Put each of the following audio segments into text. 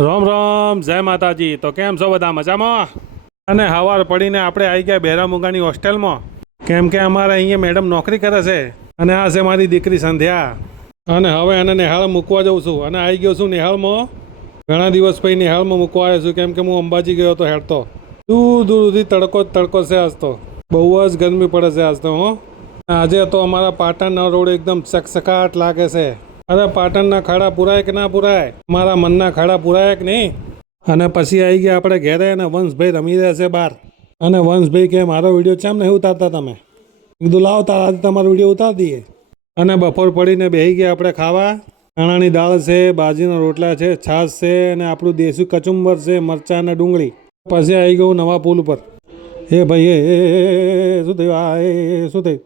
રામ રામ, જય માતાજી। તો કેમ છો બધા? મજામાં? અને સવાર પડીને આપણે આવી ગયા બહેરામુંગાની હોસ્ટેલમાં, કેમ કે અમારે અહીંયા મેડમ નોકરી કરે છે અને આ છે મારી દીકરી સંધ્યા। અને હવે એને નિહાળ મૂકવા જાઉં છું અને આવી ગયો છું નિહાળમાં। ઘણા દિવસ પછી નિહાળમાં મૂકવા આવ્યો છું, કેમ કે હું અંબાજી ગયો હતો હેડતો। દૂર દૂર સુધી તડકો જ તડકો છે આજ તો, બહુ જ ગરમી પડે છે આજ તો। આજે તો અમારા પાટણનો રોડ એકદમ ચકચકાટ લાગે છે। અરે પાટણના ખાડા પુરાય કે ના પુરાય? મારા મનના ખાડા પુરાય કે નહીં? અને પછી આવી ગયા આપણે ઘેરે અને વંશભાઈ રમી રહ્યા છે બહાર। અને વંશભાઈ કે મારો વિડીયો કેમ નહીં ઉતારતા તમે? કીધું લાવો તાર આજે તમારો વિડીયો ઉતારી દઈએ। અને બપોર પડીને બેસી ગયા આપણે ખાવા। ચણાની દાળ છે, બાજીના રોટલા છે, છાશ છે અને આપણું દેશી કચુંબર છે, મરચાં અને ડુંગળી। પછી આવી ગયું નવા પુલ ઉપર। એ ભાઈ શું થયું? શું થયું?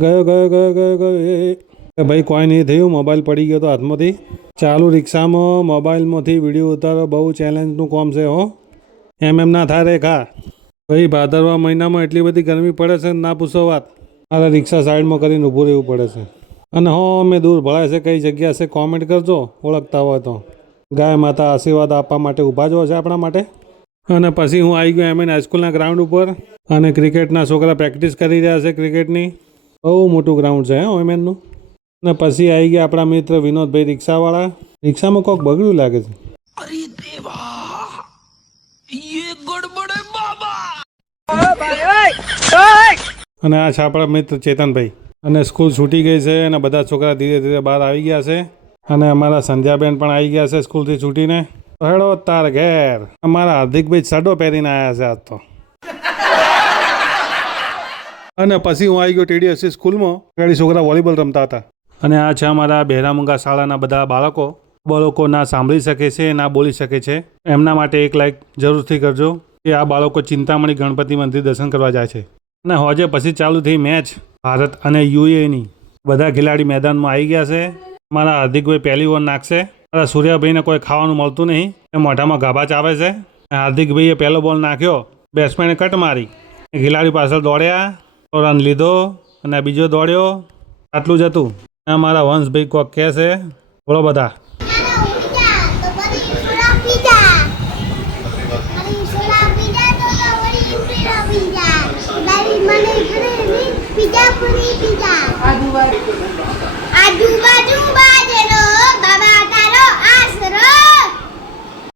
ગયો એ ભાઈ કોઈ નહીં થયું, મોબાઈલ પડી ગયો તો હાથમાંથી। ચાલુ રિક્ષામાં મોબાઈલમાંથી વિડીયો ઉતારો બહુ ચેલેન્જનું કામ છે હો। એમ ના થાય રેખા ભાઈ, ભાદરવા મહિનામાં એટલી બધી ગરમી પડે છે ના પૂછો વાત। મારે રિક્ષા સાઈડમાં કરીને ઊભું રહેવું પડે છે। અને મેં દૂર ભળાય છે કઈ જગ્યા છે કોમેન્ટ કરજો ઓળખતા હોય તો। ગાય માતા આશીર્વાદ આપવા માટે ઊભા જ હોય છે આપણા માટે। અને પછી હું આવી ગયો એમએન હાઈસ્કૂલના ગ્રાઉન્ડ ઉપર અને ક્રિકેટના છોકરા પ્રેક્ટિસ કરી રહ્યા છે ક્રિકેટની। બહુ મોટું ગ્રાઉન્ડ છે એમએનનું। અને પછી આવી ગયા આપણા મિત્ર વિનોદભાઈ રિક્ષાવાળા। રિક્ષામાં કોક બગડ્યું લાગે છે। अरे देवा ये गड़बड़ है बाबा। અને આ છે આપણા મિત્ર ચેતનભાઈ। અને સ્કૂલ છૂટી ગઈ છે અને બધા છોકરા ધીરે ધીરે બહાર આવી ગયા છે। અને અમારા સંધ્યાબેન પણ આવી ગયા છે સ્કૂલથી છૂટીને। હેડો તાર ઘેર। અમારા હાર્દિકભાઈ સડો પહેરીને આવ્યા છે આજ તો। અને પછી હું આવી ગયો ટીડીએસસી સ્કૂલમાં, ગાડી છોકરા વોલીબોલ રમતા હતા। અને આ છે અમારા બહેરામુંગા શાળાના બધા બાળકો ના સાંભળી શકે છે ના બોલી શકે છે। એમના માટે એક લાઈક જરૂરથી કરજો કે આ બાળકો ચિંતામણી ગણપતિ મંદિર દર્શન કરવા જાય છે। અને હોજે પછી ચાલુ થઈ મેચ ભારત અને યુએની। બધા ખેલાડી મેદાનમાં આવી ગયા છે। મારા હાર્દિકભાઈ પહેલી ઓવર નાખશે। મારા સૂર્યાભાઈને કોઈ ખાવાનું મળતું નહીં, એ મોઢામાં ગાભા ચાવે છે। હાર્દિકભાઈએ પહેલો બોલ નાખ્યો, બેટ્સમેને કટ મારી, ખેલાડી પાછળ દોડ્યા તો રન લીધો અને બીજો દોડ્યો, આટલું જ હતું। મારા વંશભાઈ કોક કહે છે, બોલો બધા।